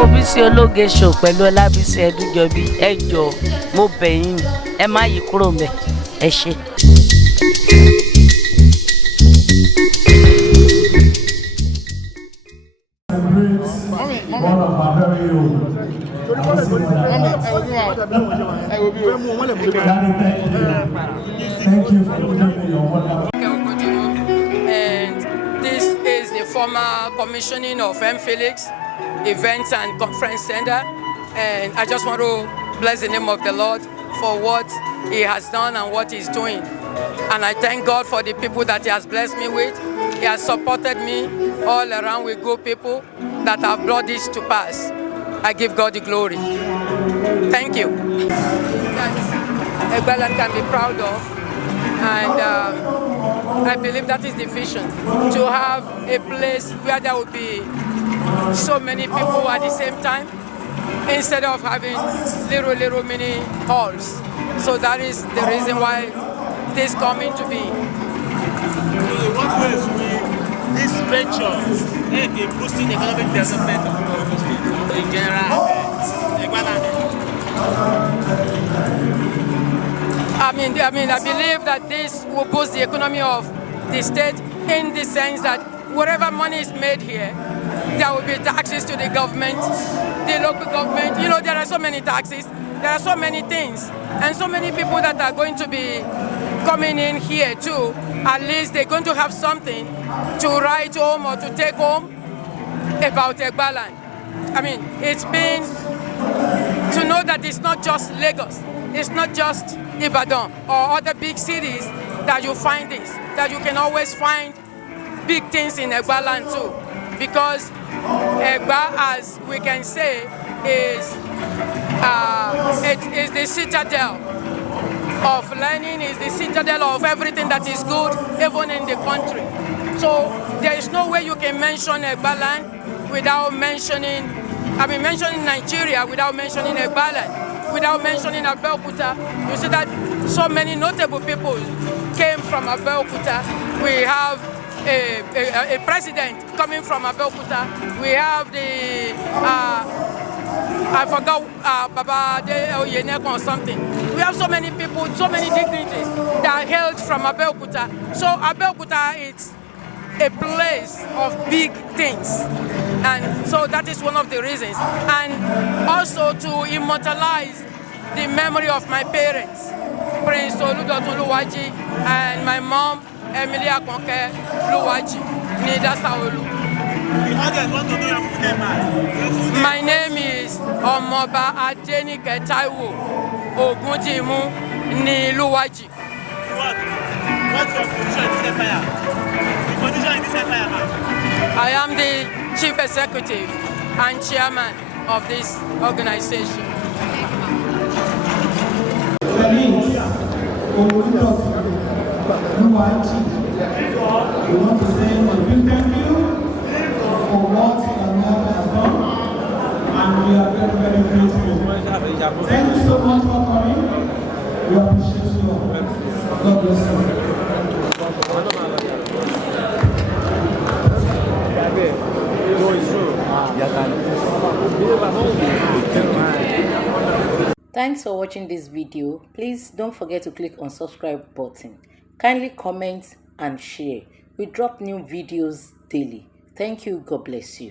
wo Bisi ológe show pẹ̀lú Ọlábísí Ẹdúnjọbí ẹ jọ̀ọ́ mo bẹ̀ yín ẹ má yí kúrò ńbẹ̀ ẹ ṣé. One of our very own. Thank you for giving me your wonderful. And this is the former commissioning of Felix Events and Conference Center. And I just want to bless the name of the Lord for what He has done and what He's doing. And I thank God for the people that He has blessed me with. He has supported me all around with good people that have brought this to pass. I give God the glory. Thank you. That Egbaland can be proud of. And I believe that is the vision, to have a place where there will be so many people at the same time, instead of having little mini halls. So that is the reason why this coming to be. So what ways will this venture help in boosting economic development of the state in general? I believe that this will boost the economy of the state in the sense that whatever money is made here, there will be taxes to the government, the local government. You know, there are so many taxes, there are so many things, and so many people that are going to be coming in here too. At least they're going to have something to write home or to take home about Egbaland. I mean, it's been to know that it's not just Lagos, it's not just Ibadan or other big cities that you find this, that you can always find big things in Egbaland too. Because Egba, as we can say, is it is the citadel of learning, is the citadel of everything that is good, even in the country. So there is no way you can mention Egbaland without mentioning, mentioning Nigeria without mentioning Egbaland, without mentioning Abeokuta. You see that so many notable people came from Abeokuta. We have a president coming from Abeokuta. We have the, I forgot, Baba Oyeneko or something. We have so many people, so many dignitaries that are hailed from Abeokuta. So Abeokuta is a place of big things. And so that is one of the reasons. And also to immortalize the memory of my parents, Prince Oludotun Luwaji, and my mom, Emilia Konke Luwaji, Nida Saolu. The audience want to know your full name. My name is Omoba Adenike Taiwo Ogundimu ni Luwaji. What's your position in this empire? The position in this empire, man? I am the chief executive and chairman of this organization. We want to say a big thank you for what your mother has done, and we are very grateful. Thank you so much for coming. We appreciate you all. God bless you. Thanks for watching this video. Please don't forget to click on subscribe button. Kindly comment and share. We drop new videos daily. Thank you. God bless you.